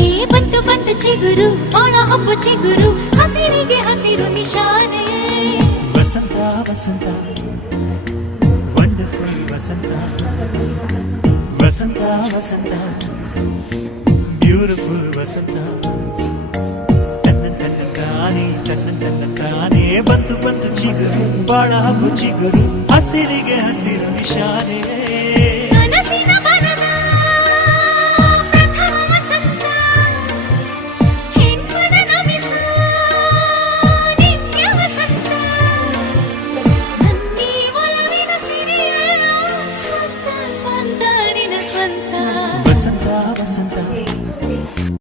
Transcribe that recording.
ಏ ಬಂತು ಬಂತು ಚಿಗುರು ಬಾಳ ಹಬ್ಬ ಚಿಗುರು ಹಸಿರಿಗೆ ಹಸಿರು ನಿಶಾನೆ ವಸಂತ ವಸಂತ ವಂಡರ್ಫುಲ್ ವಸಂತ ವಸಂತ ವಸಂತ ಬ್ಯೂಟಿಫುಲ್ ವಸಂತ ತನ್ನ ತಾನೇ ಬಂತು ಬಂತು ಚಿಗುರು ಬಾಳ ಹಬ್ಬ ಚಿಗುರು ಹಸಿರಿಗೆ ಹಸಿರು ನಿಶಾನೆ